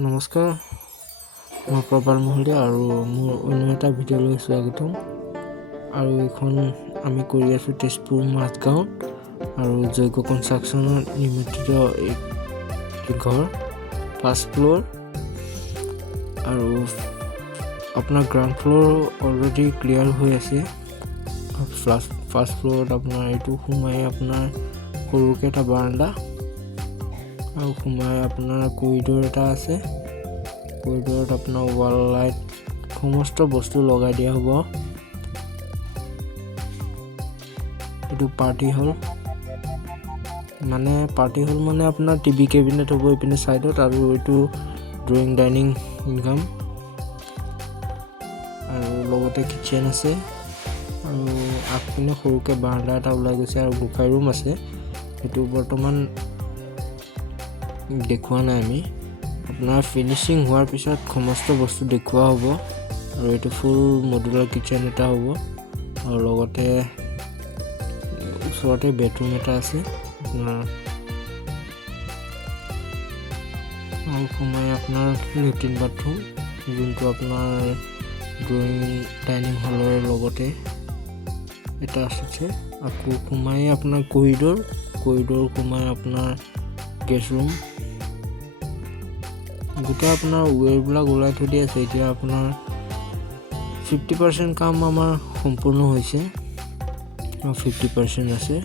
নমস্কাৰ, মই প্ৰবাল মহলীয়া আৰু মোৰ অন্য এটা ভিডিঅ'লৈ স্বাগতম। আৰু এইখন আমি কৰি আছোঁ তেজপুৰ মাজগাঁৱত আৰু জৈগ কনষ্ট্ৰাকশ্যনত নিৰ্মিত এক ঘৰ 1st ফ্ল'ৰ আৰু আপোনাৰ গ্ৰাউণ্ড ফ্ল'ৰ অলৰেডি ক্লিয়াৰ হৈ আছে। ফাৰ্ষ্ট ফ্ল'ৰত আপোনাৰ এইটো সোমাই আপোনাৰ সৰুকৈ এটা বাৰাণ্ডা আৰু সোমাই আপোনাৰ কৰিডৰ এটা আছে। কৰিডৰত আপোনাৰ ৱাল লাইট সমস্ত বস্তু লগাই দিয়া হ'ব। এইটো পাৰ্টি হল মানে আপোনাৰ টিভি কেবিনেট হ'ব এইপিনে চাইডত, আৰু এইটো ড্ৰয়িং ডাইনিং ইনকাম আৰু লগতে কিটচেন আছে আৰু আগপিনে সৰুকৈ বাৰাণ্ডা এটা ওলাই গৈছে আৰু গোসাঁই ৰুম আছে। সেইটো বৰ্তমান দেখুওৱা নাই আমি। আপোনাৰ ফিনিচিং হোৱাৰ পিছত সমস্ত বস্তু দেখুওৱা হ'ব আৰু এইটো ফুল মডুলাৰ কিটচেন এটা হ'ব আৰু লগতে ওচৰতে বেডৰুম এটা আছে আপোনাৰ, আৰু সোমাই আপোনাৰ লেট্ৰিন বাথৰুম যোনটো আপোনাৰ ড্ৰয়িং ডাইনিং হলৰ লগতে এটা আছে। আকৌ সোমাই আপোনাৰ কৰিডৰ সোমাই আপোনাৰ গেষ্ট ৰুম, গোটেই আপোনাৰ ৱেৰবিলাক ওলাই থৈ দিয়া আছে। এতিয়া আপোনাৰ 50% কাম আমাৰ সম্পূৰ্ণ হৈছে আৰু 50% আছে।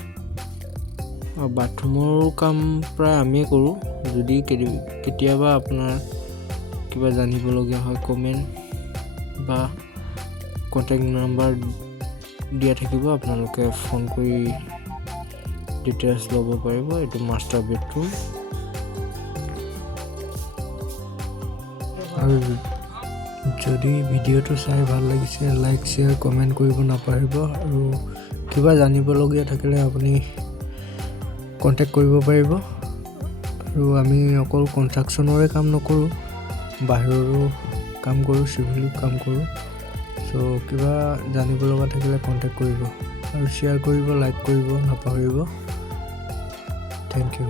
আৰু বাথৰুমৰ কাম প্ৰায় আমিয়ে কৰোঁ। যদি কেতিয়াবা আপোনাৰ কিবা জানিবলগীয়া হয় কমেণ্ট বা কণ্টেক্ট নাম্বাৰ দিয়া থাকিব, আপোনালোকে ফোন কৰি ডিটেইলছ ল'ব পাৰিব। এইটো মাষ্টাৰ বেডৰুম। আৰু যদি ভিডিঅ'টো চাই ভাল লাগিছে লাইক শ্বেয়াৰ কমেণ্ট কৰিব নাপাহৰিব, আৰু কিবা জানিবলগীয়া থাকিলে আপুনি কণ্টেক্ট কৰিব পাৰিব। আৰু আমি অকল কনষ্ট্ৰাকশ্যনৰে কাম নকৰোঁ, বাহিৰৰো কাম কৰোঁ, চিভিলো কাম কৰোঁ। চ' কিবা জানিব লগা থাকিলে কণ্টেক্ট কৰিব আৰু শ্বেয়াৰ কৰিব, লাইক কৰিব নাপাহৰিব। Thank U.